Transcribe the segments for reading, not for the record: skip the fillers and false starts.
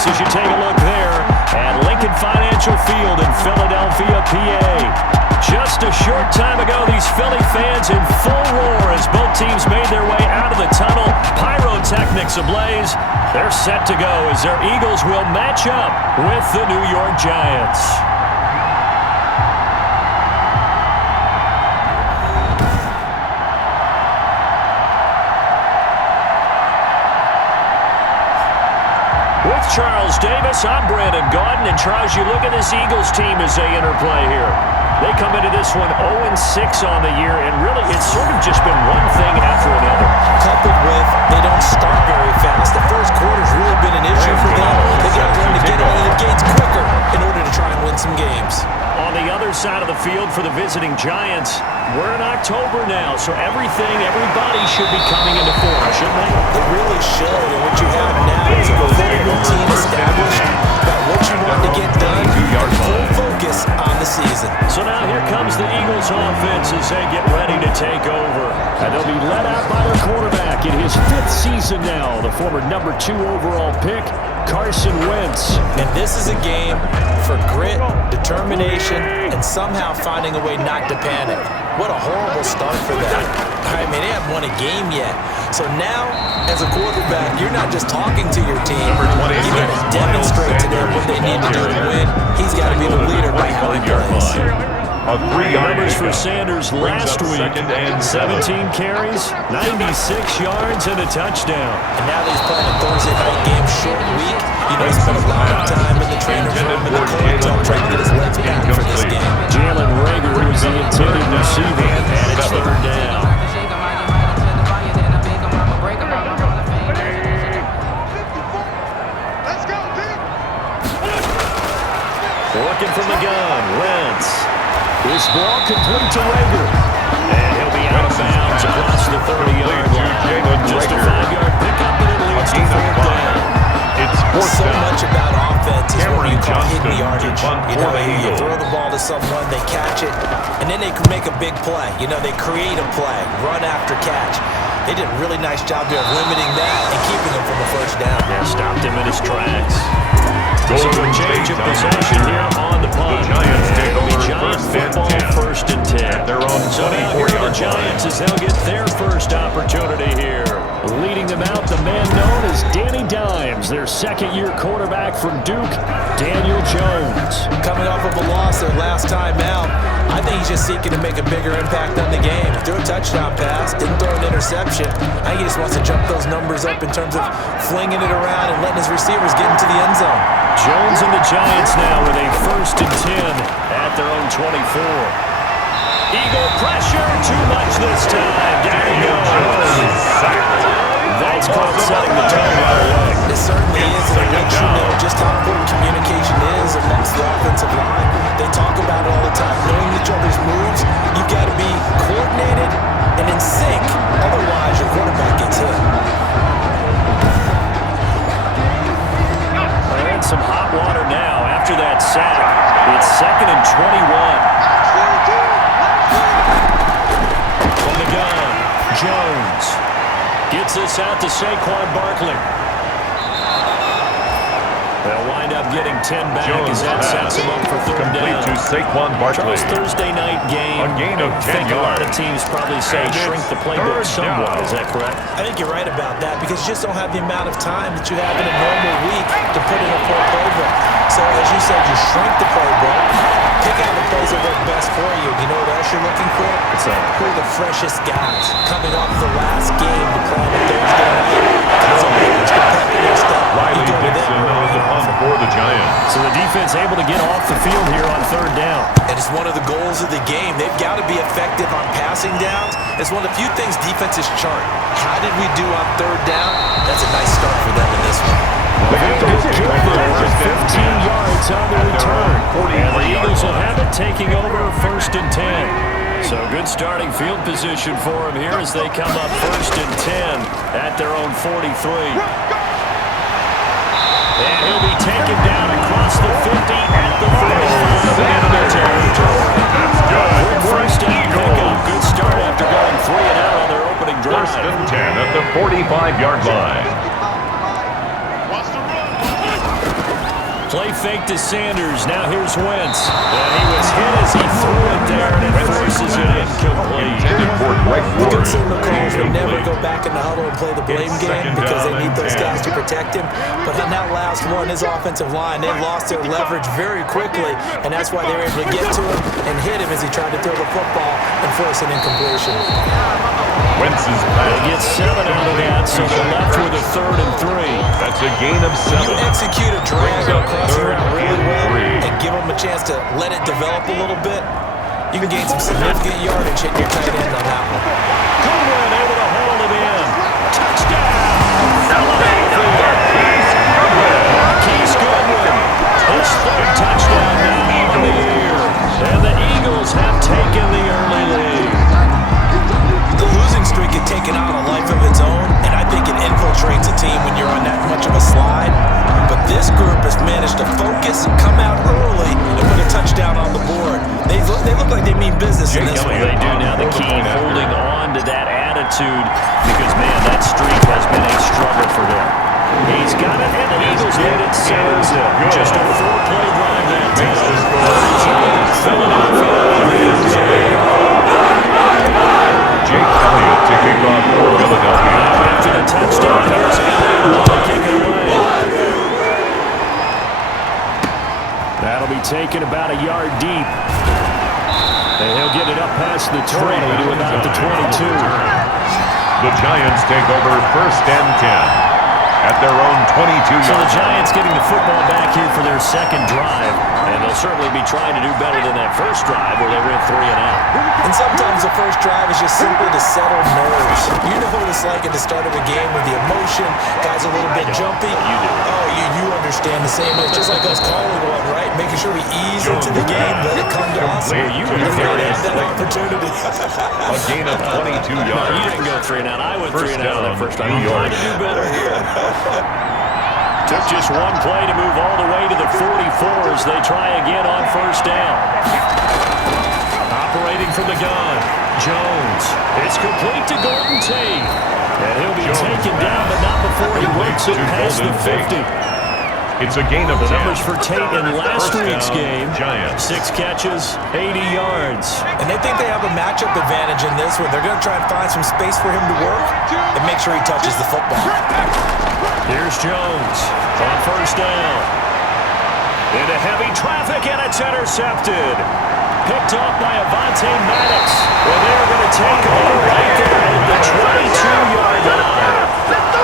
Giants as you take a look there at Lincoln Financial Field in Philadelphia, PA. Just a short time ago, these Philly fans in full roar as both teams made their way out of the tunnel. Pyrotechnics ablaze. They're set to go as their Eagles will match up with the New York Giants. With Charles Davis, I'm Brandon Gaudin. And Charles, you look at this Eagles team as they interplay here. They come into this one 0-6 on the year, and really it's sort of just been one thing after another. Coupled with they don't start very fast. The first quarter's really been an issue for them. They've got to learn to get out of the gates quicker in order to try and win some games. On the other side of the field for the visiting Giants, we're in October now, so everybody should be coming into form, shouldn't they? They really should, and what you have now is a full routine established about what you want to get done, full focus on the season. So now here comes the Eagles offense as they get ready to take over. And they'll be led out by their quarterback in his 5th season now, the former number 2 overall pick, Carson Wentz. And this is a game for grit, determination, and somehow finding a way not to panic. What a horrible start for them. I mean, they haven't won a game yet. So now, as a quarterback, you're not just talking to your team. You got to demonstrate to them what they need to do to win. He's got to be the leader by how he plays. A 3-yard numbers for Sanders last week. 17 carries, 96 yards, and a touchdown. And now that he's playing a Thursday night game, short week, you know, he spent a lot of time in the training room in the cold zone trying to get his legs back for this game. Jalen Reagor was the intended receiver, and it's 3rd down. Working from the gun, Wentz. This ball complete to Reagor. And he'll be out of bounds across the 30-yard line. Just a 5-yard pickup, and it leads to 4th down. It's 4th so down. much about offense is what you call hitting the yardage. You know, you throw the ball to someone, they catch it, and then they can make a big play. You know, they create a play, run after catch. They did a really nice job there of limiting that and keeping him from a 1st down. Yeah, stopped him in his tracks. So a change of possession here on the punt. It'll be Giants football 1st and 10. So now here are the Giants as they'll get their first opportunity here. Leading them out, the man known as Danny Dimes, their 2nd-year quarterback from Duke, Daniel Jones. Coming off of a loss their last time out, I think he's just seeking to make a bigger impact on the game. He threw a touchdown pass, didn't throw an interception. I think he just wants to jump those numbers up in terms of flinging it around and letting his receivers get into the end zone. Jones and the Giants now with a 1st and 10 at their own 24. Eagle pressure, too much this time. Down he goes. That's called setting the tone right away. It certainly is, and it lets you know just how important communication is amongst the offensive line. They talk about it all the time, knowing each other's moves. You've got to be coordinated and in sync, otherwise your quarterback gets hit. Some hot water now after that sack. It's 2nd and 21. From the gun, Jones gets this out to Saquon Barkley. They'll wind up getting 10 back as that sets him up for 3rd down. To Saquon Barkley. Charles, Thursday night game. A gain of 10 I think yards. a lot of teams probably say shrink the playbook somewhat. Is that correct? I think you're right about that because you just don't have the amount of time that you have in a normal week to put in a full playbook. So as you said, you shrink the playbook, pick out the plays that work best for you. You know what else you're looking for? Who are the freshest guys coming off the last game to play on a Thursday night? That's a huge competitive step. Riley Dixon on the punt for the Giants. So the defense able to get off the field here on 3rd down. And it's one of the goals of the game. They've got to be effective on passing downs. It's one of the few things defenses chart. How did we do on 3rd down? That's a nice start for them in this one. 15 yards on the return. And the Eagles will have it taking over 1st and 10. So good starting field position for them here as they come up 1st and 10 at their own 43. And he'll be taken down across the 50 at the 45 into their territory. Quick 1st down pickup. Good start after going 3 and out on their opening drive. 1st and 10 at the 45-yard line. Play fake to Sanders. Now here's Wentz. And he was hit as he threw it there, and it forces it incomplete. The consumer calls would never go back in the huddle and play the blame game because they need those guys to protect him. But on that last one, his offensive line, they lost their leverage very quickly, and that's why they were able to get to him and hit him as he tried to throw the football and force an incompletion. Wentz's pass. They get 7 out of that, so they're left with a 3rd and 3. That's a gain of 7. You execute a drag or a crossing route really well and give them a chance to let it develop a little bit, you can gain some significant yardage hitting your tight end on that one. Goodwin able to hold it in. Touchdown! Keith Goodwin. His 3rd touchdown now on the year. And the Eagles have taken the early lead. The losing streak had taken on a life of its own, and I think it infiltrates a team when you're on that much of a slide. But this group has managed to focus, come out early, and put a touchdown on the board. They look like they mean business in this one. They do now. The key holding on to that attitude because, man, that streak has been a struggle for them. He's got it, and the Eagles made it 7-zip. Just a 4-play drive that time. Jake Elliott to kick off for Philadelphia. After the touchdown, here's Elliott to kick it away. That'll be taken about a yard deep. And he'll get it up past the 20 to about the 22. The Giants take over 1st and 10 at their own 22-yard. So the Giants getting the football back here for their 2nd drive, and they'll certainly be trying to do better than that first drive where they went 3 and out. And sometimes the first drive is just simply to settle nerves. You know what it's like at the start of a game with the emotion, guys a little bit jumpy. You do. Oh, you understand the same. It's just like us calling one, right? Making sure we ease into the game, let it come to us. You were If we there. have that opportunity. A gain of 22 yards. You didn't go 3 and out. I went 3 First and out down, that first time. New I'm trying York. to do better here. Took just one play to move all the way to the 44 as they try again on 1st down. Operating from the gun, Jones. It's complete to Golden Tate. And he'll be taken down, but not before he works it past the 50. It's a gain of 10. The numbers for Tate in last First week's down, game, Giants. 6 catches, 80 yards. And they think they have a matchup advantage in this one. They're going to try and find some space for him to work and make sure he touches the football. Here's Jones on 1st down. Into heavy traffic, and it's intercepted. Picked off by Avonte Maddox. Well, they're going to take over right there at the 22-yard line.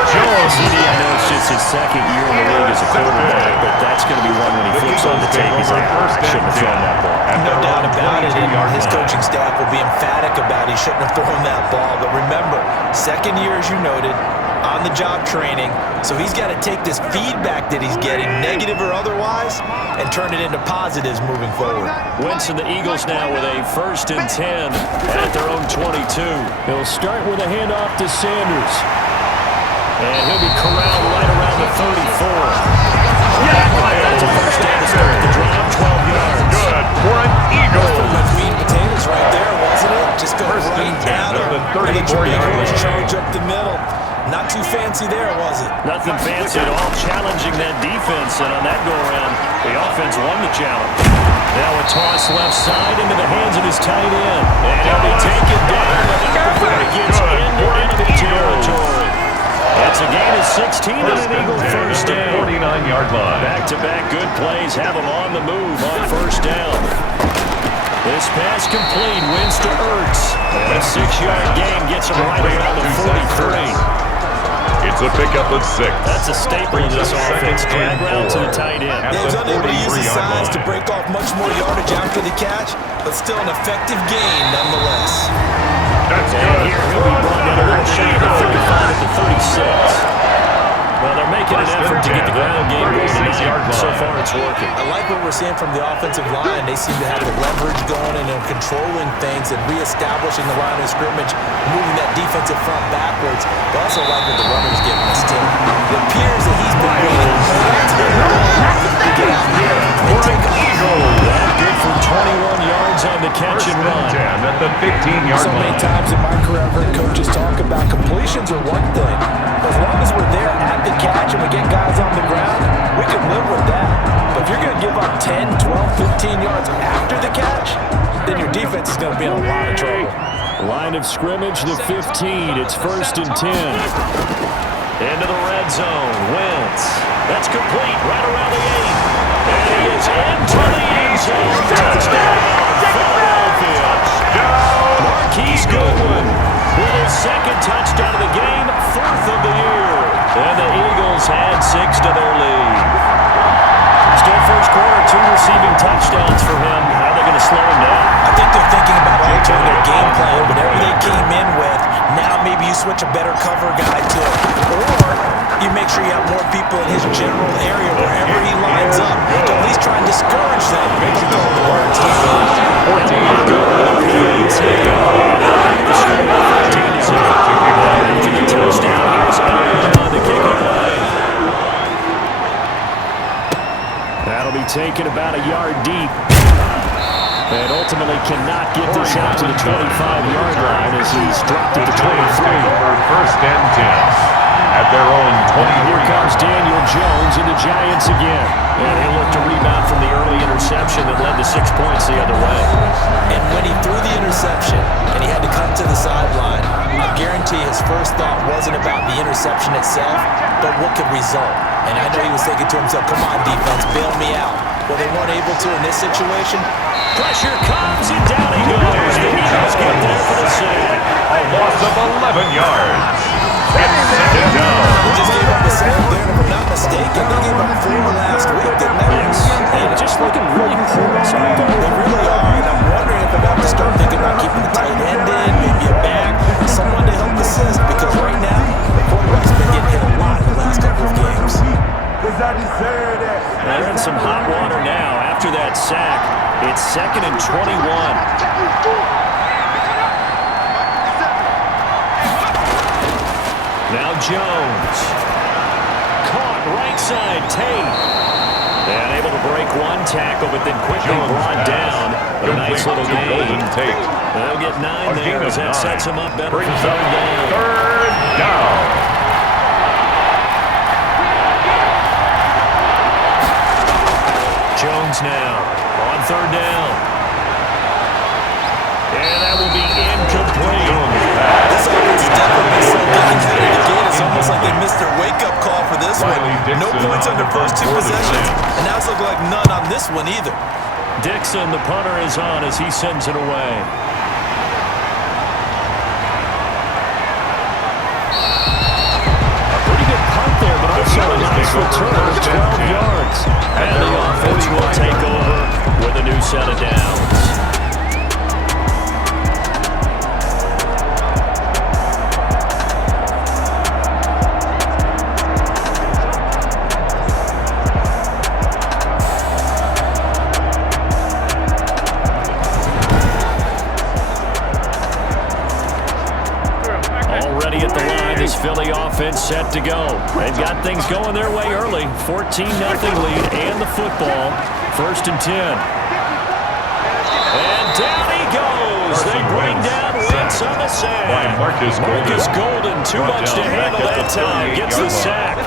Jones, I know it's just his 2nd year in the league as a quarterback, but that's going to be one when he flips on the tape. He's like, I shouldn't have thrown that ball. No doubt about it, and his coaching staff will be emphatic about he shouldn't have thrown that ball. But remember, 2nd year, as you noted, on-the-job training, so he's got to take this feedback that he's getting, negative or otherwise, and turn it into positives moving forward. Wentz and the Eagles now with a 1st and 10 at their own 22. They'll start with a handoff to Sanders. And he'll be corralled right around the 34. That's a 1st down to start the drive, 12 yards. Good for an Eagle. Pretty much meat and potatoes right there, wasn't it? Just go right down at the and let your 34-yard big horse line. charge up the middle. Not too fancy there, was it? Nothing fancy at all, challenging that defense. And on that go-around, the offense won the challenge. Now a toss left side into the hands of his tight end. And he'll be taken down before he gets into enemy territory. That's a gain of 16 and an Eagle 1st down. 49-yard line. Back-to-back good plays have him on the move on 1st down. This pass complete, wins to Ertz. And a 6-yard gain gets him right around the 43. It's a pickup of 6. That's a staple of this offense. Drag route to the tight end. He was unable to use his size to break off much more yardage after the catch, but still an effective gain nonetheless. That's And good. here he'll be brought down a little shy of the 35 at the 36. Well, they're making an effort to get the ground game going tonight. So far, it's working. I like what we're seeing from the offensive line. They seem to have the leverage going and they're controlling things and reestablishing the line of scrimmage, moving that defensive front backwards. But also like what the runner's giving us, too. It appears that he's been waiting to get out here and take a That good for 21 yards on the catch and run. 10 at the 15-yard So many line. times in my career, I've heard coaches talk about completions are one thing. As long as we're there at the catch and we get guys on the ground, we can live with that. But if you're going to give up 10, 12, 15 yards after the catch, then your defense is going to be in a lot of trouble. Line of scrimmage, the 15. It's 1st and 10. Into the red zone. Wentz. That's complete right around the 8. And he is into the end zone. Touchdown, Philadelphia. Marquise Goodwin with his 2nd touchdown of the game, 4th of the year. And the Eagles add 6 to their lead. Still first quarter, 2 receiving touchdowns for him. How are they going to slow him down? I think they're thinking about altering their game plan. Whatever they came in with, now maybe you switch a better cover guy to it. Or you make sure you have more people in his general area wherever he lines up to at least try and discourage them from throwing the ball to him. 14. Touchdown. Here's on the kick away. That'll be taken about a yard deep. And ultimately cannot get this out to the 25-yard line as he's dropped it to 23. First and 10 at their own 20. Here comes Daniel Jones and the Giants again. And he'll look to rebound from the early interception that led to 6 points the other way. And when he threw the interception and he had to come to the sideline, I guarantee his first thought wasn't about the interception itself, but what could result. And I know he was thinking to himself, come on, defense, bail me out. Well, they weren't able to in this situation. Pressure comes, and down he goes. The Eagles get there for the sack. A loss of 11 yards. It's second down. They just gave up a sack there, if I'm not mistaken. They gave up 4 last week, didn't they? Yes. And just looking really porous out there. They really are, and I'm wondering if they're about to start thinking about keeping the tight end in, maybe a back, someone to help assist, because right now, the quarterback's been getting hit a lot in the last couple of games. They're in some hot water now after that sack. It's 2nd and 21. Now Jones. Caught right side, Tate. And able to break one tackle, but then quickly brought down. But a nice little gain. They'll get 9 there as that sets him up better for 3rd down. 3rd down. Jones now on 3rd down. And that will be incomplete. This offense has definitely been so getting out of the gate. It's almost like they missed their wake-up call for this one. No points on their first 2 possessions, and now it's looking like none on this one either. Dixon, the punter, is on as he sends it away. A pretty good punt there, but also a nice return of 12 yards. And the offense will take over with a new set of downs. Already at the line, this Philly offense set to go. They've got things going their way early. 14-0 lead and the football. 1st and 10. And down he goes. They bring down Wentz on the sack. Marcus Golden, too much to handle that time. Gets the sack.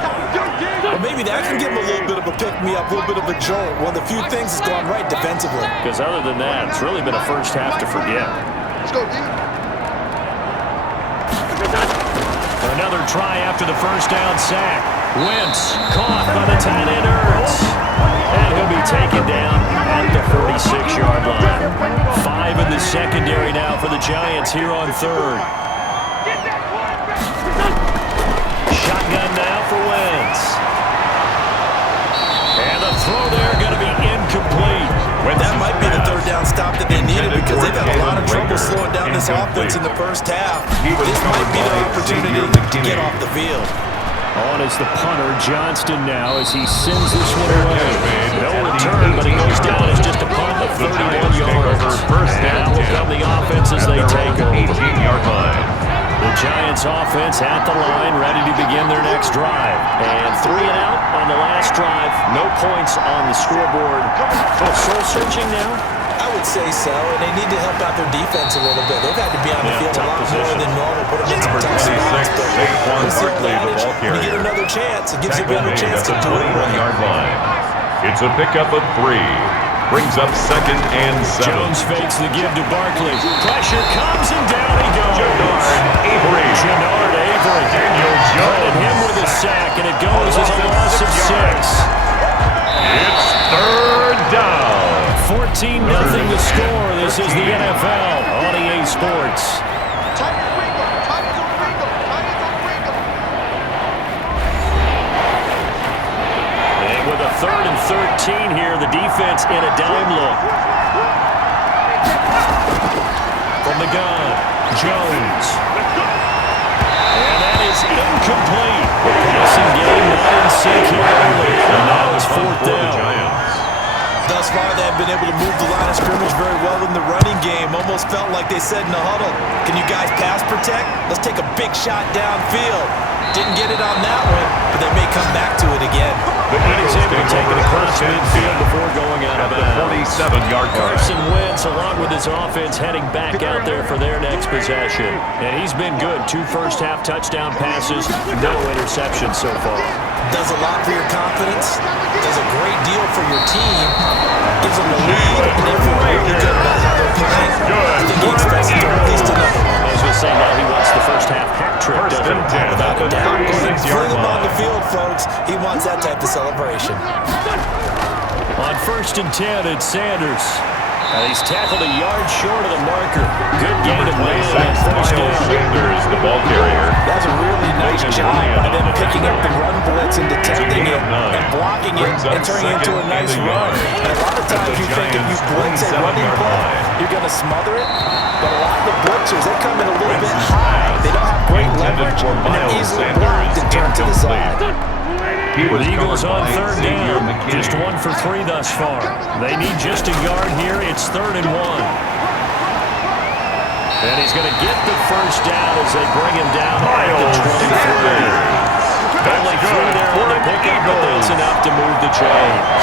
Well, maybe that can give him a little bit of a pick-me-up, a little bit of a jolt. One of the few things that's gone right defensively. Because other than that, it's really been a first half to forget. Let's go, D. Another try after the first down sack. Wentz caught by the tight end Ertz. And he'll be taken down at the 46-yard line. 5 in the secondary now for the Giants here on 3rd. Shotgun now for Wentz. And the throw there going to be incomplete. That might be the 3rd down stop that they needed because they've had a lot of trouble slowing down this offense in the first half. This might be their opportunity to get off the field. On is the punter, Johnston now, as he sends this one away. No return, but he goes down as just a punt of 31 yards. Now will come the offense as they take over. 18-yard line. The Giants offense at the line, ready to begin their next drive. And 3 and out on the last drive. No points on the scoreboard. Soul searching now? I would say so, and they need to help out their defense a little bit. They've had to be on the field a lot more than normal, put them in some tough spots. But we'll see advantage. When you get another chance, it gives you a better chance to do it right. 21-yard line. It's a pickup of 3. Brings up 2nd and 7. Jones fakes the give to Barkley. Pressure comes and down he goes. Jannard Avery. Daniel Credit Jones. him with a sack, and it goes as a loss of 6. It's 3rd down. 14-0 the score. This is the NFL on EA Sports. And with a 3rd and 13 here, the defense in a dime look. From the gun, Jones. And that is incomplete. The passing game not in sync here early. And now it's 4th down. Thus far, they have been able to move the line of scrimmage very well in the running game. Almost felt like they said in the huddle, can you guys pass protect? Let's take a big shot downfield. Didn't get it on that one, but they may come back to it again. But he's able to take it across midfield before going out of bounds. 47-yard line. Carson Wentz, along with his offense, heading back out there for their next possession. And he's been good. 2 first-half touchdown passes, no interceptions so far. Does a lot for your confidence. Does a great deal for your team. Gives them the lead, and they feel really good about how they're playing. I think he expects to do at least another one. As we say now, he wants the first-half hat trick, First doesn't and he? 10 Without a at the doubt. 36-yard Bring him on the line. field, folks. He wants that type of celebration. On 1st and 10, it's Sanders. He's tackled a yard short of the marker. Good gain of man on first down. Sanders, the ball carrier. That's a really nice job by them picking up the run blitz and detecting it and blocking it and turning it into a nice run. And a lot of times you think if you blitz a running play, you're going to smother it. But a lot of the blitzers, they come in a little bit high. They don't have great leverage, and they're easily blocked and turned to the side. The Eagles on 3rd down. Just 1 for 3 thus far. They need just a yard here. It's 3rd and 1. And he's going to get the first down as they bring him down at the 23. Only 3 there on the pickup, but that's enough to move the chains.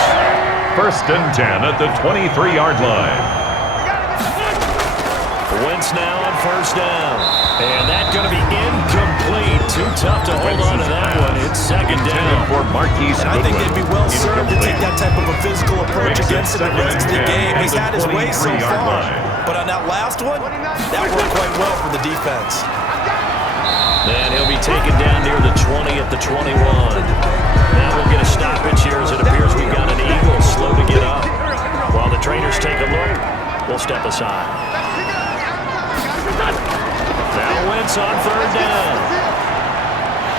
1st and 10 at the 23-yard line. Wentz now on 1st down. And that's going to be incomplete. Too tough to hold on to that one. It's 2nd down. For Marquise And I think they'd be well served to take that type of a physical approach against him the rest of the game. He's had his way so far. But on that last one, that worked quite well for the defense. And he'll be taken down near the 20 at the 21. Now we'll get a stoppage here as it appears we've got an Eagle slow to get up. While the trainers take a look, we'll step aside. Now Wentz on 3rd down.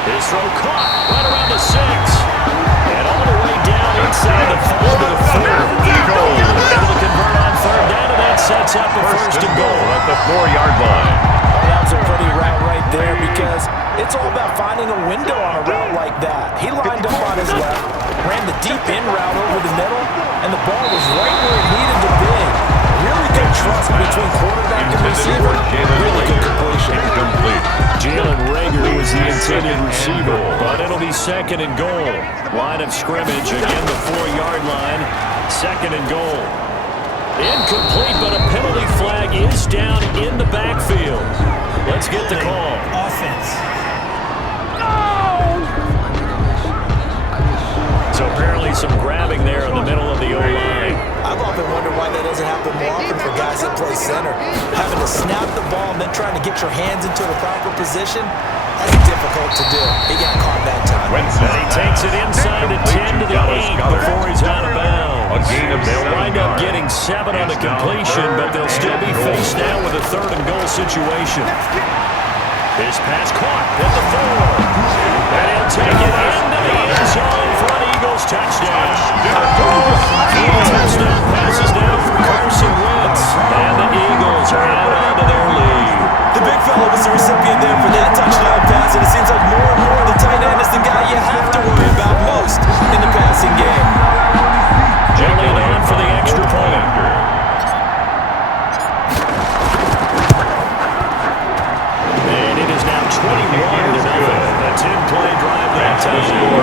His throw caught right around the 6. And all the way down inside the 5 to the 4. Eagles able to convert on 3rd down, and that sets up a 1st and goal at the 4-yard line. That was a pretty route right there because it's all about finding a window on a route like that. He lined up on his left, ran the deep in route over the middle, and the ball was right where it needed to be. Really good trust between quarterback and receiver. Really good completion. Incomplete. Jalen Reagor was the intended receiver, but it'll be 2nd and goal. Line of scrimmage, again the 4-yard line. 2nd and goal. Incomplete, but a penalty flag is down in the backfield. Let's get the call. Offense. So apparently some grabbing there in the middle of the O-line. I've often wondered why that doesn't happen more often for guys that play center. Having to snap the ball and then trying to get your hands into the proper position, that's difficult to do. He got caught that time. And he takes it inside the 10 to the 8 before he's out of bounds. They'll wind up getting 7 on the completion, but they'll still be faced now with a 3rd and goal situation. His pass caught at the 4. And he'll take it into the end zone for an Eagles touchdown. Touchdown passes down for Carson Wentz. And the Eagles are out onto their lead. The big fella was the recipient there for that touchdown pass, and it seems like more and more the tight end is the guy you have to worry about most in the passing game. Elliott on for the extra point. And it is now 21-0. A 10-play drive that time.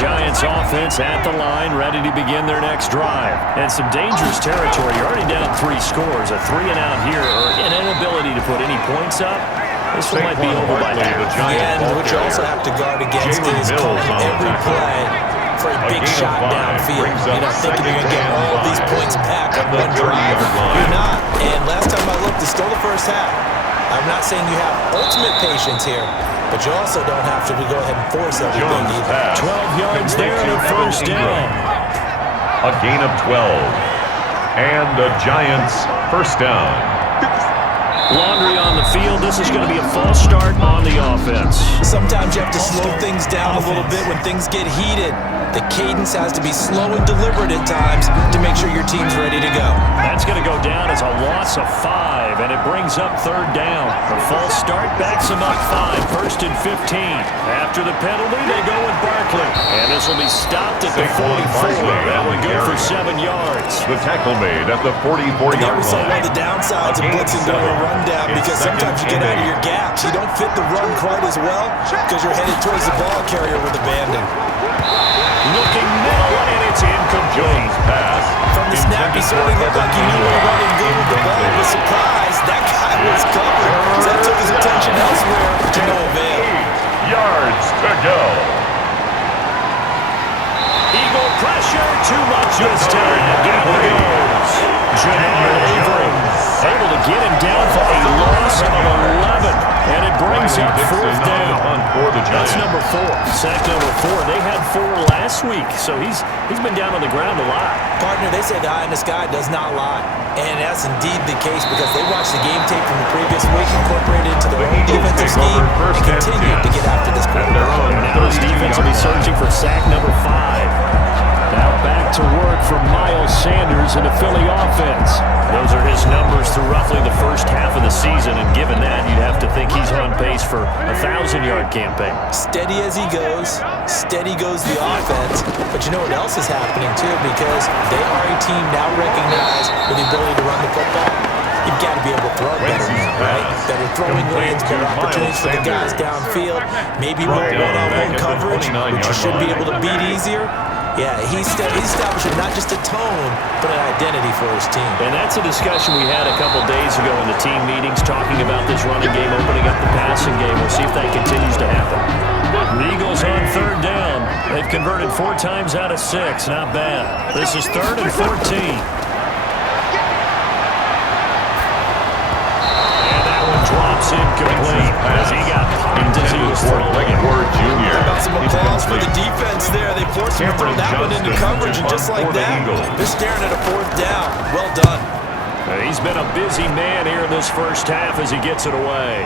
Giants offense at the line, ready to begin their next drive. And some dangerous territory. You're already down 3 scores. A 3-and-out here, or an inability to put any points up. This one might be over by now. And what you also have to guard against is calling every play for a big shot downfield. Thinking you're going to get all of these points back on one drive. You're not. And last time I looked, it's still the first half. I'm not saying you have ultimate patience here, but you also don't have to go ahead and force everything either. 12 yards there and a first down. A gain of 12. And the Giants first down. Laundry on the field. This is going to be a false start on the offense. Sometimes you have to slow things down a little bit when things get heated. The cadence has to be slow and deliberate at times to make sure your team's ready to go. That's going to go down as a loss of 5, and it brings up third down. The false start backs them up 5, first and 15. After the penalty, they go with Barkley. And this will be stopped at the 44. That would go for 7 yards. The tackle made at the 44-yard line. We saw one of the downsides of blitzing during a rundown because sometimes you get out of your gaps. You don't fit the run quite as well because you're headed towards the ball carrier with abandon. Looking middle, and it's incomplete. Pass. From the snap, he certainly looked like he knew where to run and go with the ball. Was surprised that guy was covered. So that took his attention elsewhere to no avail. 8 yards to go. Eagle pressure, too much this time. Down he goes. Jannard Avery able to get him down for a loss of 11. And it brings up fourth down. That's number 4. Sack number 4. They had 4 last week, so he's been down on the ground a lot. Partner, they say the eye in the sky does not lie. And that's indeed the case because they watched the game tape from the previous week, incorporated into their own defensive scheme, and continued to get after this quarterback. And now this defense will be searching for sack number 5. Now back to work for Miles Sanders and the Philly offense. Those are his numbers through roughly the first half of the season, and given that, you'd have to think he's on pace for a 1,000-yard campaign. Steady as he goes, steady goes the offense. But you know what else is happening, too, because they are a team now recognized with the ability to run the football. You've got to be able to throw better now, right? Better throwing lanes, better opportunities for the guys downfield, maybe more one-on-one coverage, which you should be able to beat easier. Yeah, he's establishing not just a tone, but an identity for his team. And that's a discussion we had a couple days ago in the team meetings, talking about this running game, opening up the passing game. We'll see if that continues to happen. The Eagles on third down. They've converted 4 times out of 6. Not bad. This is 3rd and 14. And that one drops incomplete as he got pumped as he was thrown away. Some applause for the defense there. They forced him to throw that one into coverage, and just like that, they're staring at a 4th down. Well done. He's been a busy man here in this first half as he gets it away.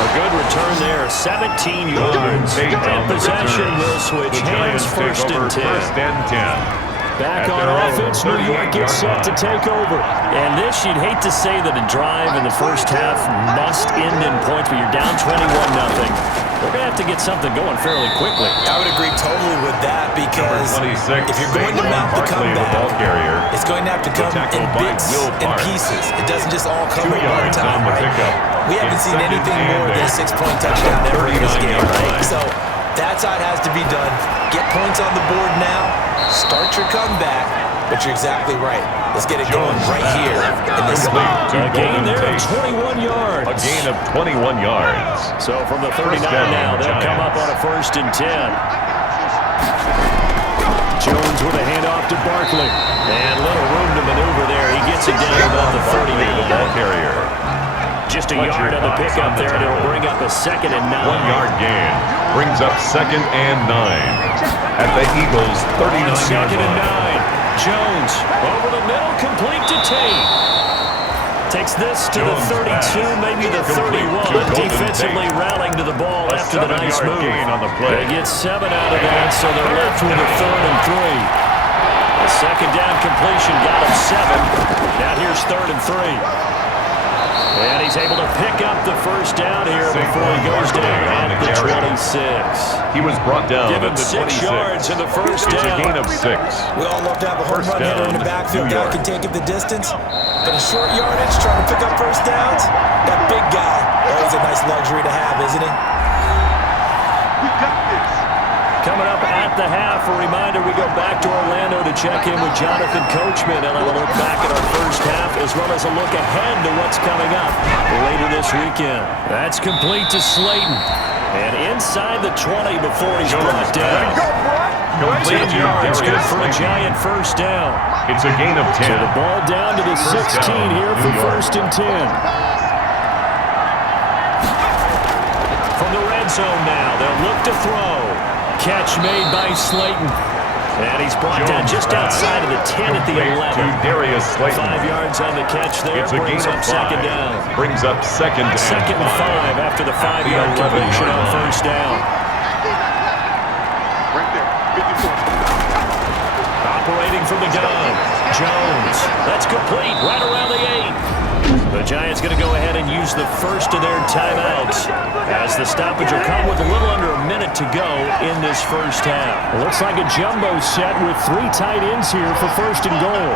A good return there, 17 yards. And possession will switch hands, 1st and 10. Back on offense, New York gets set to take over. And this, you'd hate to say that a drive in the first half must end in points, but you're down 21-0. They're going to have to get something going fairly quickly. I would agree totally with that because if you're going to mount the comeback, it's going to have to come in bits and pieces. It doesn't just all come at one time, right? We haven't seen anything more than a 6-point touchdown ever in this game, right? So that's how it has to be done. Get points on the board now. Start your comeback, but you're exactly right. Let's get it going right here in this spot. A gain there of 21 yards. A gain of 21 yards. So from the 39 now, they'll come up on a 1st and 10. Jones with a handoff to Barkley. And little room to maneuver there. He gets it down about the 30. The ball carrier. Just a yard on the pickup there, and it'll bring up a 2nd and 9. 1-yard gain. Brings up 2nd and 9. At the Eagles' 39-yard line. 2nd and 9. Jones over the middle, complete to Tate. Takes this to the 32, maybe the 31. Defensively rallying to the ball after the nice move. They get 7 out of that, so they're left with a 3rd and 3. The 2nd down completion got him 7. Now here's 3rd and 3. And he's able to pick up the first down here before he goes down at the 26. He was brought down. Give him 6 yards in the first down. It's a gain of 6. We all love to have a home run hitter in the backfield that can take it the distance. But a short yardage, trying to pick up first downs, that big guy, always a nice luxury to have, isn't he? Coming up at the half, a reminder we go back to Orlando to check in with Jonathan Coachman and have a look back at our first half as well as a look ahead to what's coming up later this weekend. That's complete to Slayton. And inside the 20 before he's brought down. 10 yards, good for a Giant first down. It's a gain of 10. So the ball down to the 16 here for first and 10. From the red zone now, they'll look to throw. Catch made by Slayton. And he's brought down just outside of the 10 at the 11. 5 yards on the catch there. Brings up second down. Brings up second and 5 after the 5-yard completion on first down. Operating from the gun. Jones. That's complete. Right around the 8. The Giants going to go ahead and use the first of their timeouts as the stoppage will come with a little under a minute to go in this first half. It looks like a jumbo set with 3 tight ends here for first and goal.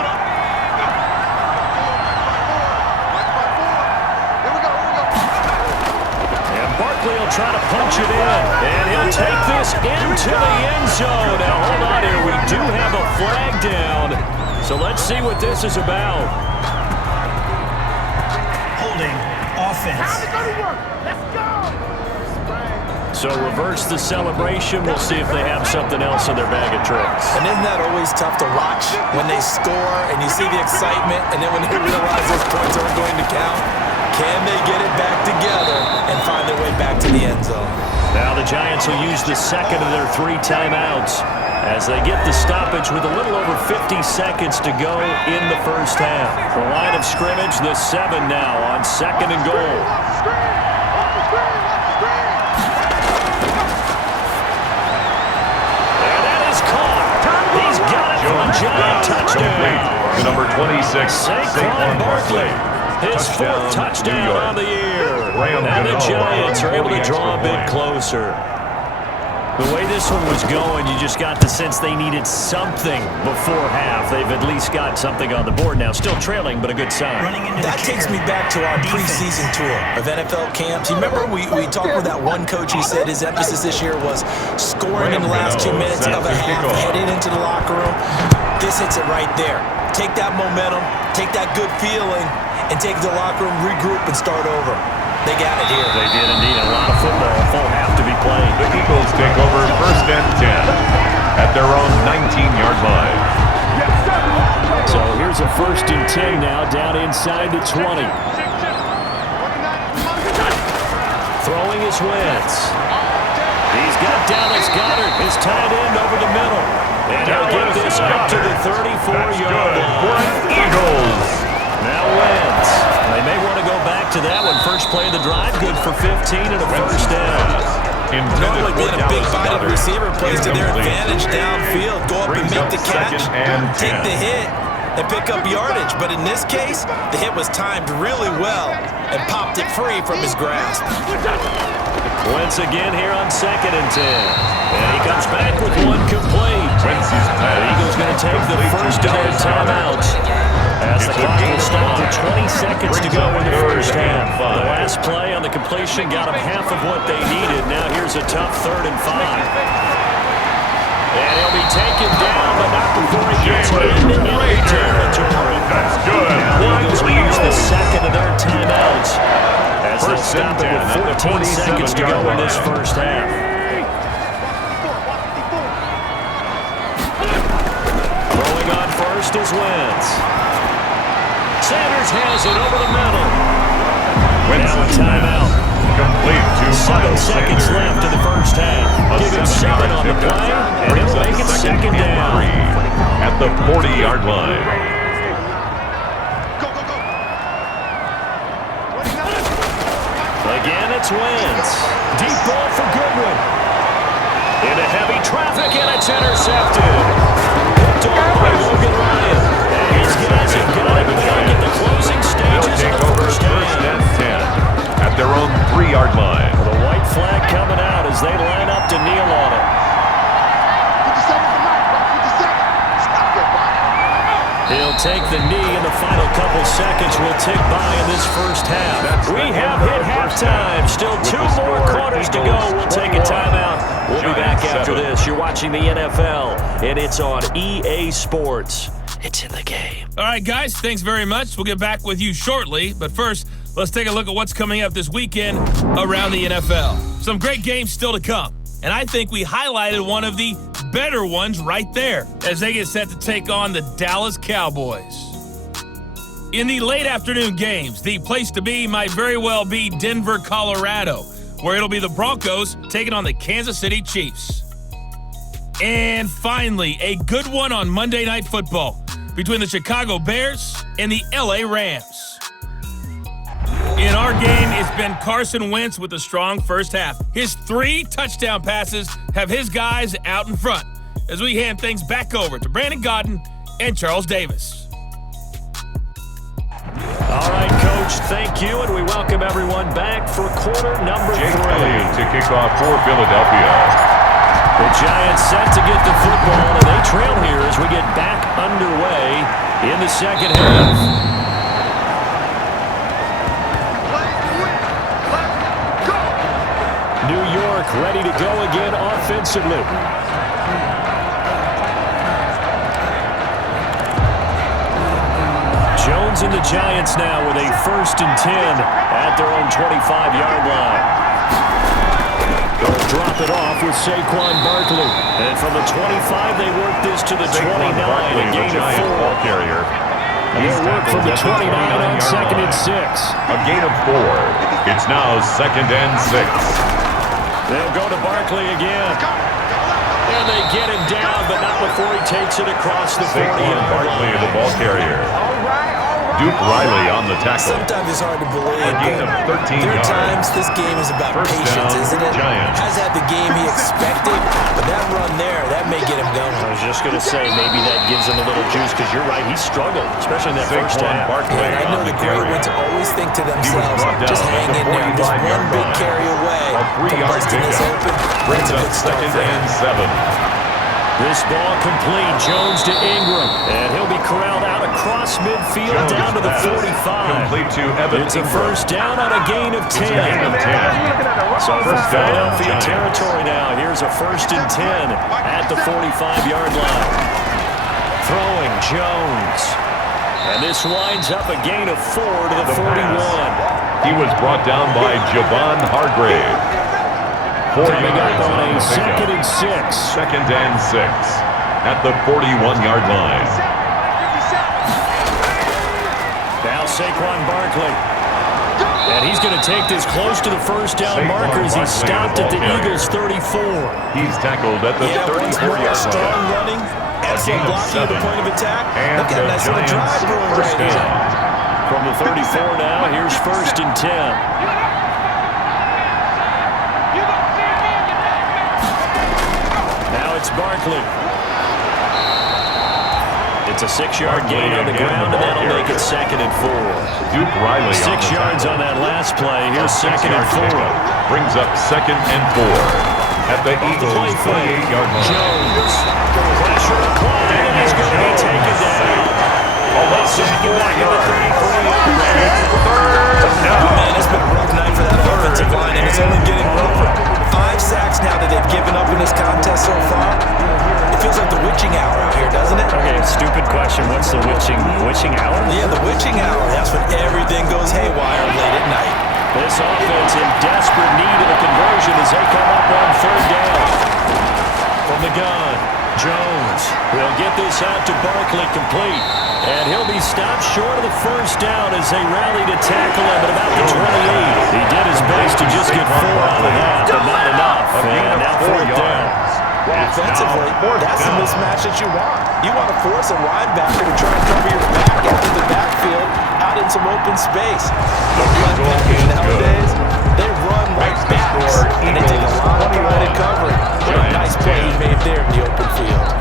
And Barkley will try to punch it in, and he'll take this into the end zone. Now hold on here, we do have a flag down, so let's see what this is about. Offense. So reverse the celebration. We'll see if they have something else in their bag of tricks. And isn't that always tough to watch when they score and you see the excitement and then when they realize those points aren't going to count? Can they get it back together and find their way back to the end zone? Now the Giants will use the second of their 3 timeouts as they get the stoppage with a little over 50 seconds to go in the first half. The line of scrimmage, the 7 now on second and goal. And that is caught. He's got it for a Giant touchdown. Number 26, Saquon Barkley. His 4th touchdown on the year. And the Giants are able to draw a bit closer. The way this one was going, you just got the sense they needed something before half. They've at least got something on the board now. Still trailing, but a good sign. That takes me back to our preseason tour of NFL camps. You remember we talked with that one coach who said his emphasis this year was scoring in the last 2 minutes of a half, heading into the locker room. This hits it right there. Take that momentum, take that good feeling, and take the locker room, regroup, and start over. They got it here. They did indeed. A lot of football, full half to be played. The Eagles take over first and 10 at their own 19-yard line. So here's a first and 10 now down inside the 20. Throwing his Wentz. He's got Dallas Goedert, his tight end, over the middle. And he'll get this up to the 34-yard line. Eagles. Now Wentz. They may want to go back to that one. First play of the drive, good for 15 and a first down. Normally being a big-bodied receiver plays to their advantage downfield. Go up and make the catch, take the hit, and pick up yardage. But in this case, the hit was timed really well and popped it free from his grasp. Wentz again here on second and 10. And he comes back with one complete. The Eagles going to take the first of their timeouts as the clock will stop with 20 seconds to go in the first half. The last play on the completion got them half of what they needed. Now here's a tough 3rd and 5. And he'll be taken down, but not before he gets into enemy territory. That's good. Now the Eagles will use the second of their timeouts as they'll stop it with 14 seconds to go in this first half. Throwing on first is Wentz. Sanders has it over the middle. Now a timeout. Complete to 7 seconds left in the first half. Give him 7 on the play, and he'll make it second down. At the 40-yard line. Again, it's Wentz. Deep ball for Goodwin. Into heavy traffic, and it's intercepted. Picked off by Logan Ryan. And his guys have got it. We gotta get the closing stages of the first and 10 at their own 3-yard line. Well, the white flag coming out as they line up to kneel on it. He'll take the knee in the final couple seconds. Will tick by in this first half. We have hit halftime. Still 2 more quarters to go. We'll take a timeout. We'll be back after this. You're watching the NFL, and it's on EA Sports. It's in the game. All right, guys, thanks very much. We'll get back with you shortly. But first, let's take a look at what's coming up this weekend around the NFL. Some great games still to come. And I think we highlighted one of the better ones right there as they get set to take on the Dallas Cowboys. In the late afternoon games, the place to be might very well be Denver, Colorado, where it'll be the Broncos taking on the Kansas City Chiefs. And finally, a good one on Monday Night Football between the Chicago Bears and the LA Rams. In our game, it's been Carson Wentz with a strong first half. His 3 touchdown passes have his guys out in front as we hand things back over to Brandon Godden and Charles Davis. All right, Coach, thank you, and we welcome everyone back for quarter number 3. Jake Elliott to kick off for Philadelphia. The Giants set to get the football, and they trail here as we get back underway in the second half. New York ready to go again offensively. Jones and the Giants now with a 1st and 10 at their own 25-yard line. They'll drop it off with Saquon Barkley. And from the 25, they work this to the 29, a gain of 4. Ball carrier. They'll work from the 29 on 2nd and 6. A gain of 4. It's now 2nd and 6. They'll go to Barkley again. And they get him down, but not before he takes it across the 40-yard Barkley, line. the ball carrier. Duke Riley on the tackle. Sometimes it's hard to believe. A gain of 13 there are yards. times this game is about First patience, down, isn't it? Giants. Has had the game he expected, but that run there, that may get him going. I was just going to say, maybe that gives him a little juice, because you're right, he struggled, especially in that first Saquon half. Barkley And I know on the the great carry. ones always think to themselves, brought down just at hang the in there. Just 45-yard one big line. carry away A from 3-yard busting this pickup. open. Brings That's a up good start 2nd for him. and 7. This ball complete, Jones to Ingram, and he'll be corralled out across midfield Jones down to the pass. 45. Complete to Evan It's a Ingram. first down on a gain of 10. It's a gain of 10. So for First down, Philadelphia Giants. territory now, here's a 1st and 10 at the 45-yard line. Throwing Jones. And this winds up a gain of 4 to the 41. He was brought down by Javon Hargrave. 4 Coming up yards on a the 2nd pickup. and 6. 2nd and 6 at the 41-yard line. Now Saquon Barkley. And he's going to take this close to the first down Saquon marker as he's Barkley, stopped the at the ball carrier. Eagles' 34. He's tackled at the Yeah, once more, 34-yard strong line. running, excellent gain of blocking at the 7. point of attack. And Look at the that nice little Giants' drive going first right here. down. From the 34 now, here's 1st and 10. Now it's Barkley. It's a 6-yard gain on the ground, and that'll make it 2nd and 4. Duke Riley 6 on the yards tackle. on that last play. Here's A 2nd and 6-yard 4. pickup. Brings up 2nd and 4 at the Eagles' Play fake. 28-yard line. Jones. Pressure applied, and he's going to be taken down. They'll sack him back at the 33-yard line. Man, it's been a rough night for that offensive line, and it's only getting rougher. 5 sacks now that they've given up in this contest so far. It feels like the witching hour out here, doesn't it? Okay, stupid question. What's the witching hour? Yeah, the witching hour. That's when everything goes haywire late at night. This offense in desperate need of a conversion as they come up on 3rd down. From the gun, Jones will get this out to Barkley complete. And he'll be stopped short of the first down as they rally to tackle him at about the 28. He did his best to just get 4 out of that, but not enough. And now 4th down. Offensively, that's the mismatch that you want. You want to force a linebacker to try and cover your back into the backfield out in some open space. The linebackers nowadays, they run like backs, and they take a lot of pride in covering. What a nice play he made there in the open field.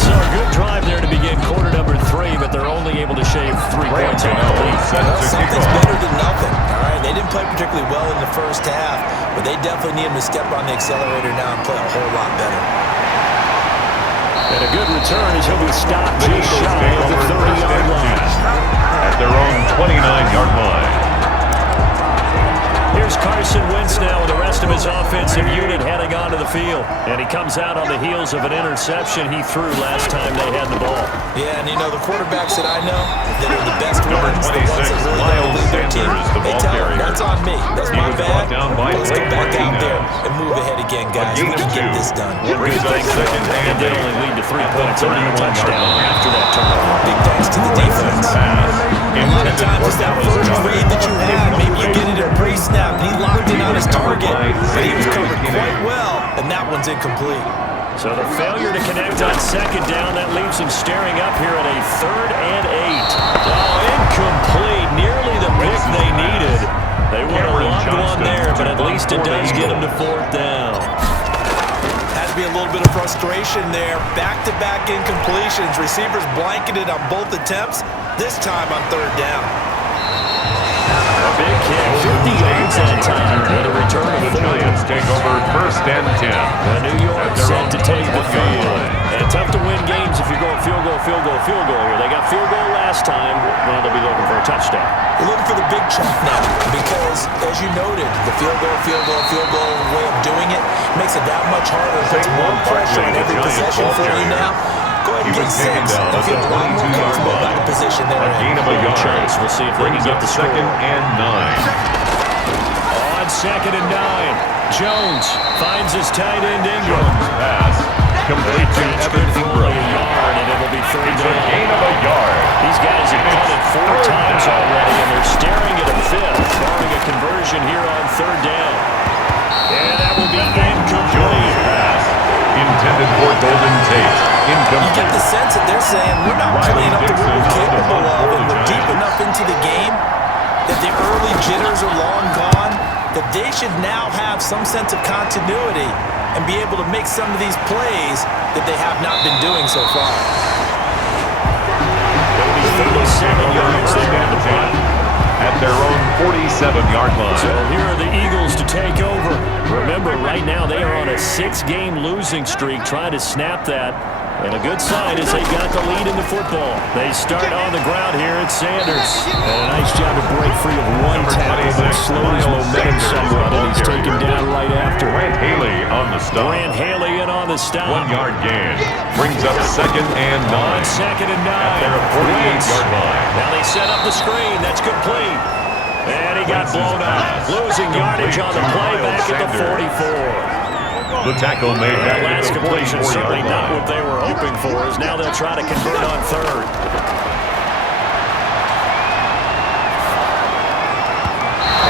So a good drive there to begin quarter number 3, but they're only able to shave 3 points off the lead. Well, something's better than nothing. All right, they didn't play particularly well in the first half, but they definitely need him to step on the accelerator now and play a whole lot better. And a good return as he'll be stopped just shy of the 30-yard line. At their own 29-yard line. Here's Carson Wentz now with the rest of his offensive unit heading onto the field. And he comes out on the heels of an interception he threw last time they had the ball. Yeah, and you know, the quarterbacks that I know that are the best ones, the ones that really want to lead their team, they tell them, that's on me. That's my bad. Let's go back out there and move ahead again, guys. We can get this done. Good thing and did only lead to 3 points and a touchdown after that turnover. Big thanks to the defense. A lot of times it's that first read that you have. Maybe you get it in pre-snap, and he locked in on his target, but he was covered quite well, and that one's incomplete. So the failure to connect on second down, that leaves him staring up here at a 3rd and 8. Oh, incomplete. Nearly the pick they needed. They would have loved one there, but at least it does get him to 4th down. Had to be a little bit of frustration there. Back-to-back incompletions. Receivers blanketed on both attempts, this time on 3rd down. A big kick, 50 yards that time, and a return of The Giants take over 1st and 10. New York set to take the field. And tough to win games if you're going field goal here. They got field goal last time. Now they'll be looking for a touchdown. We're looking for the big chunk now because, as you noted, the field goal way of doing it makes it that much harder. It puts more pressure on every possession for you now. Go ahead and get 6 and feel a lot more comfortable about the position they're in. Gain of a yard. Chance. We'll see if they can get the score. 2nd and 9. On 2nd and 9, Jones finds his tight end Ingram. Pass. Complete to Evan Ingram. A yard, and it'll be 3rd It's a down. gain of a yard. These guys have punted 4 times already, and they're staring at a 5th, barring a conversion here on 3rd down. And that will be incomplete. Pass. Intended for Golden Tate. You get the sense that they're saying we're not playing up to what we're capable of, and we're deep enough into the game that the early jitters are long gone, that they should now have some sense of continuity and be able to make some of these plays that they have not been doing so far. It'll be 37 yards there on the front. At their own 47-yard line. So here are the Eagles to take over. Remember, right now they are on a 6-game losing streak, trying to snap that. And a good sign is they got the lead in the football. They start on the ground here at Sanders. And a nice job to break free of one tackle that slowed his momentum somewhat, and he's taken down right after. Grant Haley on the stop. Grant Haley in on the stop. 1-yard gain. Brings up 2nd and 9. On 2nd and 9. At their 48-yard line. Now they set up the screen. That's complete. And he got blown out. Losing yardage on the play back at the 44. The tackle made That back at last the completion 44-yard certainly not line. what they were hoping for, as now they'll try to convert on 3rd.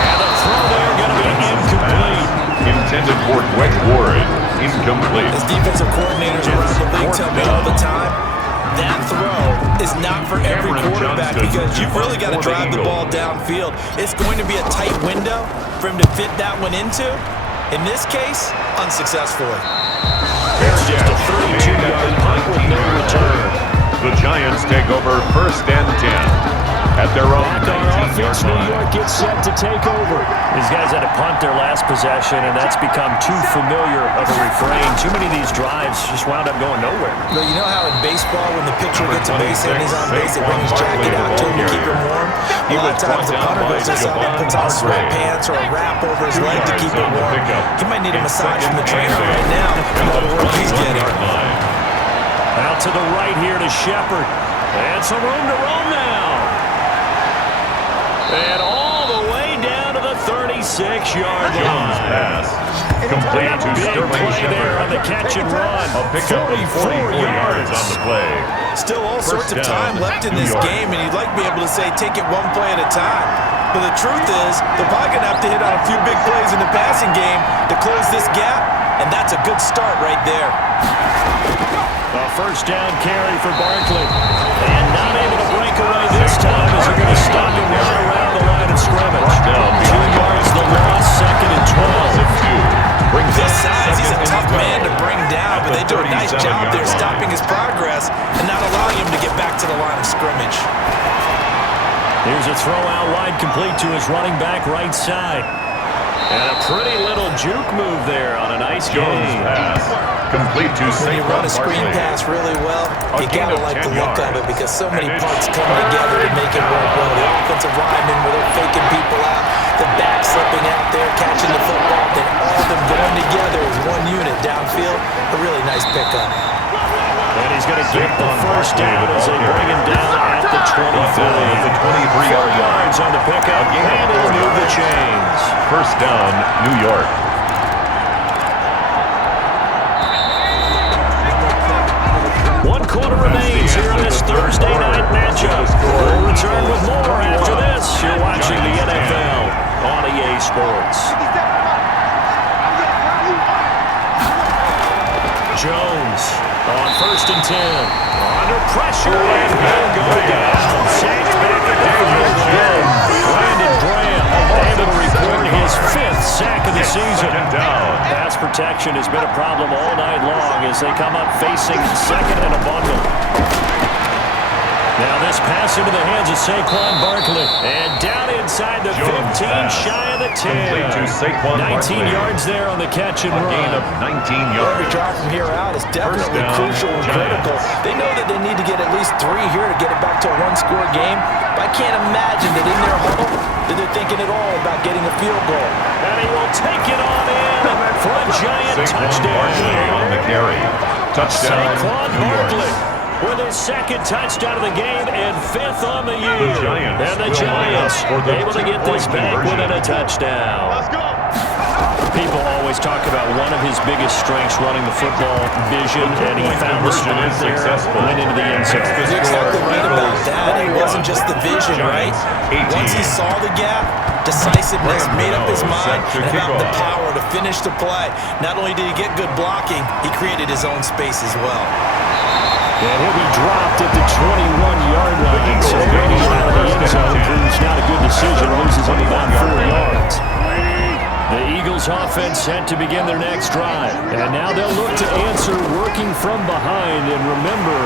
And the throw there going to be incomplete. Intended for Greg Ward. Incomplete. As defensive coordinators around the league tell me all the time, that throw is not for every quarterback because you've really got to drive the ball downfield. It's going to be a tight window for him to fit that one into. In this case, unsuccessfully. There's just a 32-yard punt with no return. The Giants take over 1st and 10. At their own Back on 19-yard offense, New line. York gets set to take over. These guys had to punt their last possession, and that's become too familiar of a refrain. Too many of these drives just wound up going nowhere. But you know how in baseball, when the pitcher gets a base hit and he's on base, they bring his jacket out to him to keep him warm? A lot of times the punter goes inside and puts on sweatpants or a wrap over his leg to keep him warm. He might need a massage from the trainer right now. All the work he's getting. Out to the right here to Shepard. And some room to roam now. And all the way down to the 36-yard line. Pass. Complete to Big Sterling play there on the Shepard. catch and run. A pickup of 44 yards on the play. Still all sorts of First down, time left in this New York. game, and you'd like to be able to say take it one play at a time. But the truth is, they're probably going to have to hit on a few big plays in the passing game to close this gap, and that's a good start right there. A first down carry for Barkley. And not able to break away this time as they're going to stop him right around the line of scrimmage. 2 yards the loss, 2nd and 12. Brings This up size, he's a 2nd tough and man to 12. bring down, but they do a nice job there stopping his progress and not allowing him to get back to the line of scrimmage. Here's a throw out wide complete to his running back right side. And a pretty little juke move there on a nice Jones game. pass. Complete to When you Saquon run a screen Barkley. pass really well, A you gain gotta of like 10 the look of yards. it because so many And it's parts come together to make it work well. The offensive linemen where they're faking people out, the back slipping out there, catching the football, then all of them going together as one unit downfield. A really nice pickup. And he's going to get the first down as they bring him down at the 23. The 23-yard line. On the pickup, and he'll move the chains. First down, New York. One quarter remains here in this Thursday night matchup. We'll return with more after this. You're watching the NFL on EA Sports. Jones on 1st and 10. Under pressure, and he'll go down. Sacked back at the 5. Brandon Graham able to record his 5th sack of the season. Pass protection has been a problem all night long as they come up facing second and a bundle. Now this pass into the hands of Saquon Barkley. And down inside the 15, shy of the 10. 19 yards there on the catch and run. Gain of 19 yards. Every drive from here out is definitely crucial and critical. They know that they need to get at least 3 here to get it back to a one-score game. But I can't imagine that in their huddle that they're thinking at all about getting a field goal. And he will take it on in for a giant touchdown. On the carry. Touchdown, Saquon New York. Barkley with his 2nd touchdown of the game and 5th on the year. And the Giants able to get this back within a touchdown. People always talk about one of his biggest strengths running the football, vision, and he found the spot there, went into the end zone. You're exactly right about that. It wasn't just the vision, right? Once he saw the gap, decisiveness, made up his mind, and about the power to finish the play. Not only did he get good blocking, he created his own space as well. And he'll be dropped at the 21-yard line. So getting out of the end zone proves not a good decision. Loses only about 4 yards. The Eagles offense set to begin their next drive. And now they'll look to answer working from behind. And remember,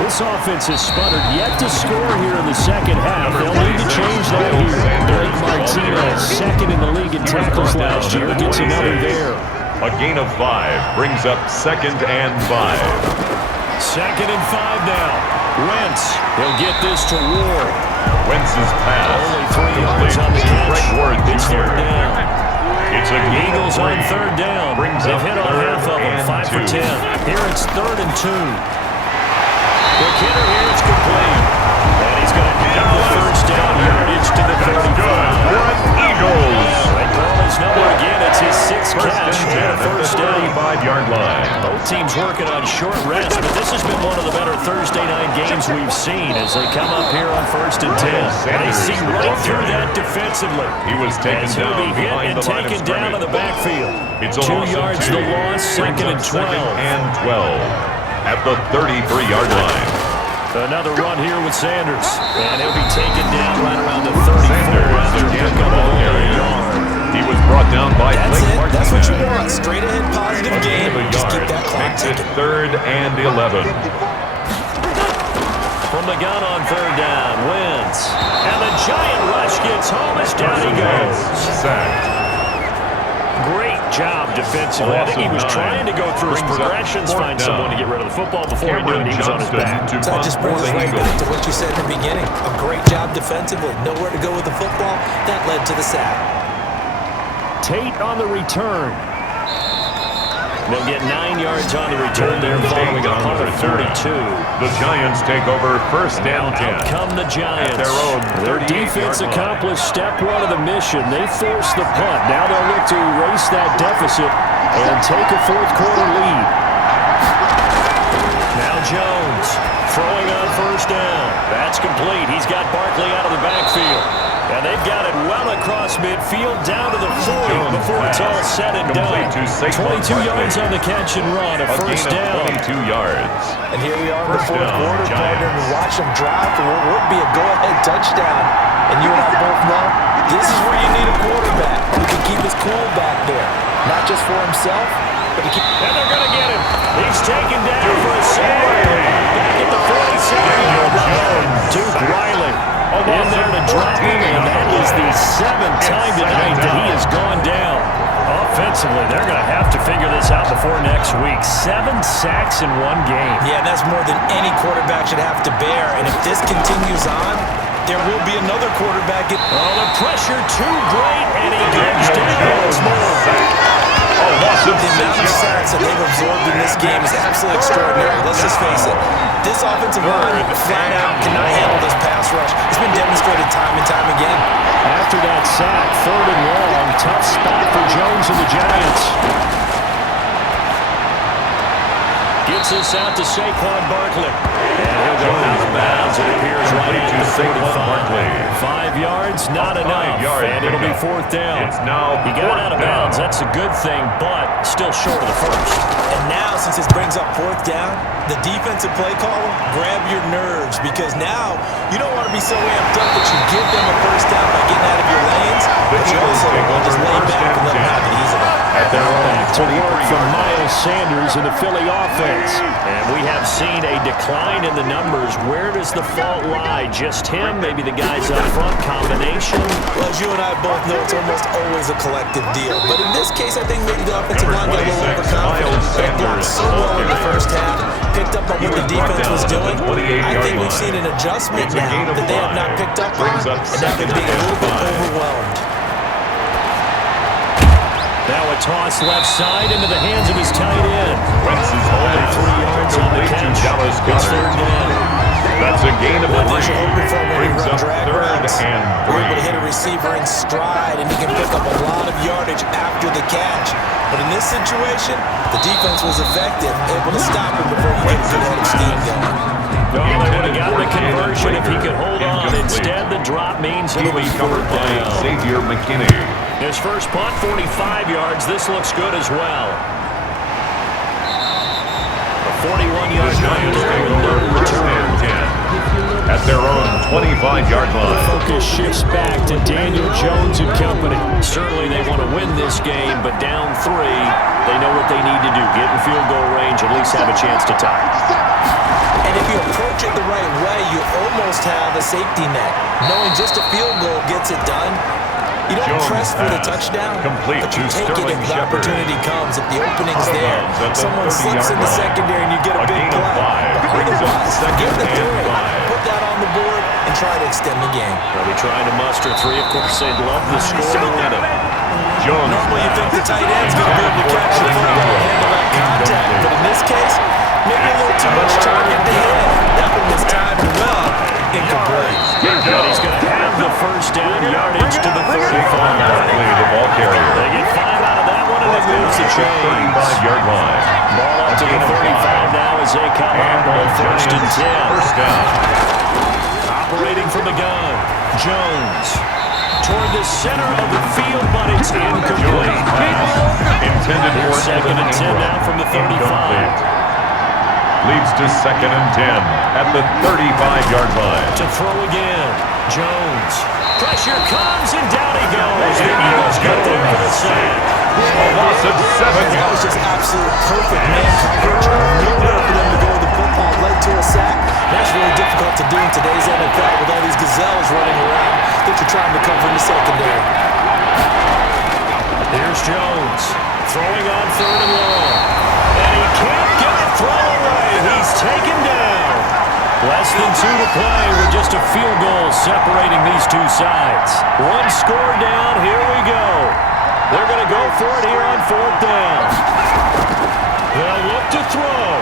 this offense has sputtered yet to score here in the second half. They'll need to change that here. Blake Martinez, 2nd in the league in tackles last year, gets another there. A gain of 5 brings up 2nd and 5. 2nd and 5 now. Wentz, he'll get this to Ward. Wentz's pass. Only 3 yards on the catch. Right word, It's 3rd down. It's a Eagles on 3rd down. They've hit on half of them, 5 for 10. Here it's 3rd and 2. The hitter here is complete. And he's going to have the first down yardage to the 35. Eagles. They call his number again. It's his 6th catch and a first down. 35-yard line. Both teams working on short rest, but this has been one of the better Thursday night games we've seen as they come up here on 1st and 10. And they see right through that defensively. He was taken As he'll be down hit behind and the line of taken down to the backfield. It's a 2 yards the loss, 2nd and 12. And 12 at the 33-yard line. Another run here with Sanders. And he'll be taken down right around the 34 after a pickup of only a yard. He was brought down by That's Blake it. Martinez. That's what you want. Straight ahead positive game. Just keep that clock Makes it ticking. 3rd and 11. From the gun on 3rd down, Wentz. And the giant rush gets home as down he goes. Sacked. Great job defensively. I think he was trying to go through his progressions, find someone to get rid of the football before he knew it. He was on his back. So that just brings us right back to what you said in the beginning. A great job defensively. Nowhere to go with the football. That led to the sack. Tate on the return. They'll get 9 yards on the return there following a punt of 32. The Giants take over 1st and 10. Out come the Giants. At their own Their defense accomplished step 1 of the mission. They forced the punt. Now they'll look to erase that deficit and take a 4th quarter lead. Now Jones throwing on 1st down. That's complete. He's got Barkley out of the backfield. And they've got it well across midfield down to the 40 before it's all said and done. 22 yards on the catch and run, a first down. 22 yards. And here we are in the First 4th down, quarter, partner, and Giants. watch them drive for what would be a go-ahead touchdown. And you and I both know this is where you need a quarterback who can keep his cool back there. Not just for himself, but to keep... And they're going to get him. He's taken down for a sack. Back at the 47-yard line. Duke Riley in there to drop him, and that is the 7th time tonight that he has gone down. Offensively, they're going to have to figure this out before next week. 7 sacks in 1 game. Yeah, that's more than any quarterback should have to bear. And if this continues on, there will be another quarterback. Oh, the pressure too great, and he goes down. game is absolutely extraordinary. Let's just face it. This offensive line flat out cannot handle this pass rush. It's been demonstrated time and time again. After that sack, 3rd and long, tough spot for Jones and the Giants. Gets this out to Saquon Barkley. And he'll go out of bounds. It appears right at the 35. 5 yards, not enough. And it'll be 4th down. He got out of bounds. That's a good thing, but still short of the first. And now, since this brings up 4th down, the defensive play caller, grab your nerves, because now you don't want to be so amped up that you give them a first down by getting out of your lanes, but you also don't want to just lay back and let them have it easy. Back to work from Miles Sanders in the Philly offense. And we have seen a decline in the numbers. Where does the fault lie? Just him? Maybe the guys up front? Combination? Well, as you and I both know, it's almost always a collective deal. But in this case, I think maybe the offensive line got a little overconfident. They blocked so well in the first half, picked up on what the defense was doing. I think we've seen an adjustment now that they have not picked up on, and now they're being a little bit overwhelmed. Now a toss left side into the hands of his tight end. Wentz is holding 3 yards on the catch. It's 3rd down. That's a gain of 3. Brings up 3rd and 3. We're able to hit a receiver in stride, and he can pick up a lot of yardage after the catch. But in this situation, the defense was effective, able to stop him before he gets a good head of steam going. No, they would have gotten the conversion if he could hold on. Instead, the drop means it'll be 4th down. Xavier McKinney. His first punt, 45 yards. This looks good as well. A 41-yard return. At their own 25-yard line. Focus shifts back to Daniel Jones and company. Certainly they want to win this game, but down 3, they know what they need to do. Get in field goal range, at least have a chance to tie. And if you approach it the right way, you almost have a safety net. Knowing just a field goal gets it done. You don't Jones press for the touchdown, complete but you to take it Sterling if the Shepard. opportunity comes, if the opening's there. Someone slips in the secondary and you get a big play. But otherwise, give the 3, put that on the board, and try to extend the game. They'll be trying to muster 3. Of course, they'd love the score to win it. Jones. Normally you think the tight end's going to be able to catch the football and handle that contact, but in this case, maybe a little too much target to hit. That one was timed well, incomplete. But he's going to have the first down yardage to the 35. The ball carrier. They get 5 out of that one, and it moves the chains. 35-yard line. Ball up to the 35 now as they come up on 1st and 10. First down. Operating from the gun, Jones. Toward the center of the field, but it's incomplete. Intended for 2nd and 10 now from the 35. Leads to 2nd and 10 at the 35-yard line. To throw again, Jones. Pressure comes, and down he goes. The Eagles get there for the sack. A loss of 7 That was yards. just absolute perfect man coverage. Nowhere for them to go with the football, led to a sack. That's really difficult to do in today's NFL with all these gazelles running around that you're trying to cover in the secondary. Here's Jones, throwing on 3rd and long. And he can't get the throw away. He's taken down. Less than 2 to play with just a field goal separating these two sides. 1 score down. Here we go. They're going to go for it here on 4th down. They'll look to throw.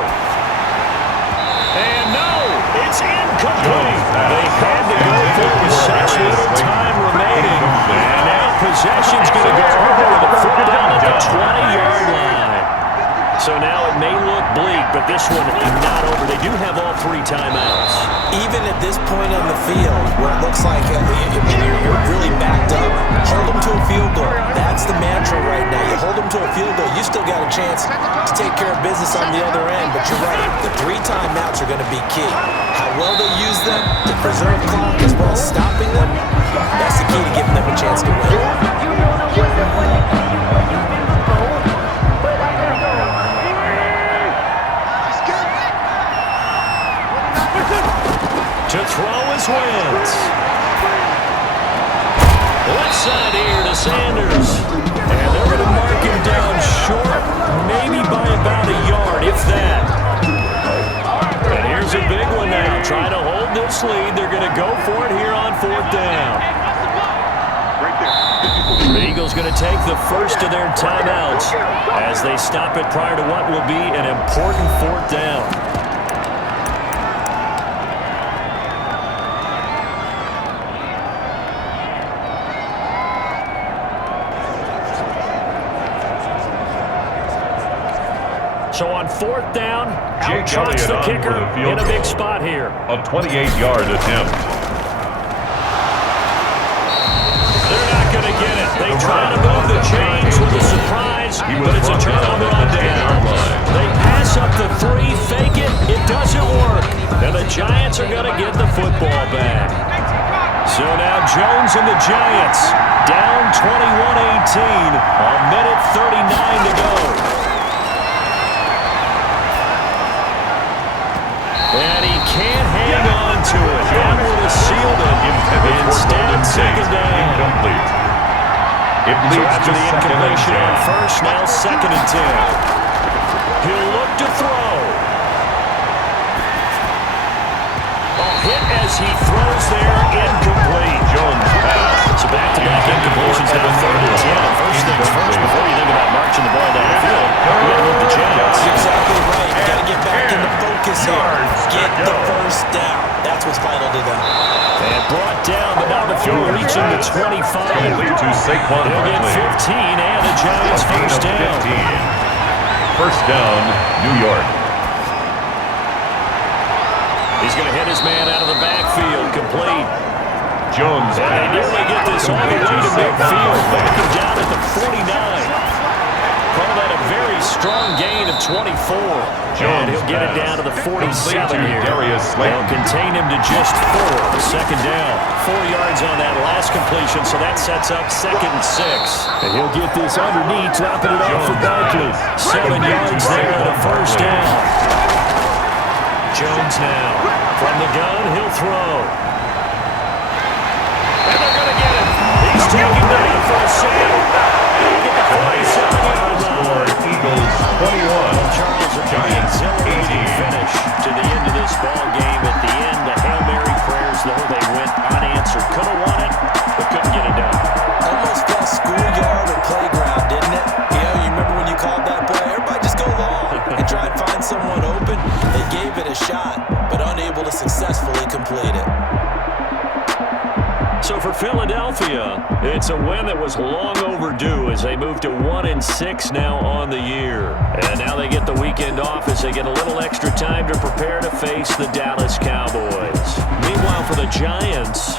And no, it's incomplete. They had to go for it with such little time remaining. And now possession's going to go over with a 4th down at the 20-yard line. So now it may look bleak, but this one not over. They do have all 3 timeouts. Even at this point on the field, where it looks like you're really backed up, hold them to a field goal. That's the mantra right now. You hold them to a field goal, you still got a chance to take care of business on the other end. But you're right, the 3 timeouts are going to be key. How well they use them to preserve clock as well as stopping them, that's the key to giving them a chance to win. To throw is Wentz. Left side here to Sanders. And they're going to mark him down short, maybe by about a yard, if that. And here's a big one now. Trying to hold this lead. They're going to go for it here on 4th down. The Eagles going to take the first of their timeouts as they stop it prior to what will be an important fourth down. So on fourth down, out trots the kicker in a big spot here. A 28-yard attempt. They're not going to get it. They try to move the chains with a surprise, but it's a turnover on down. They pass up the 3, fake it. It doesn't work. And the Giants are going to get the football back. So now Jones and the Giants down 21-18. A minute 39 to go. And he can't hang on to it. That would have sealed it. Instead, second down. Incomplete. It So leads after to the second and incompletion on 10. first, now second and 10. He'll look to throw. A hit as he throws there, incomplete. Jones pass. So back-to-back incompletions now third and 10. First things first, before you think about marching the ball downfield, we got to move the Giants. That's exactly right. Got to get back in the focus here. Get the first down. That's what's vital to them. And brought down, but not before reaching the 25. Complete to Saquon They'll get Barkley. 15 and the Giants first down. 15. First down, New York. He's going to hit his man out of the backfield, complete. Jones And they nearly get this all the way to midfield, back him down at the 49. Call that a very strong gain of 24. And he'll get it down to the 47 here. They'll contain him to just 4. Second down. 4 yards on that last completion, so that sets up second and 6. And he'll get this underneath, dropping it off for Barkley. 7 yards there on the first down. Jones now. From the gun, he'll throw. And they're going to get it. He's taking down for a sack. Get the 47-yard line. Eagles 21. Charles, a pretty exhilarating finish to the end of this ball game. At the end, the Hail Mary prayers, though, they went unanswered. Could have won it, but couldn't get it done. Almost felt schoolyard or playground, didn't it? You remember when you called that play? Everybody just go long and try and find someone open. They gave it a shot, but unable to successfully complete it. So for Philadelphia, it's a win that was long overdue as they move to 1-6 now on the year. And now they get the weekend off as they get a little extra time to prepare to face the Dallas Cowboys. Meanwhile, for the Giants,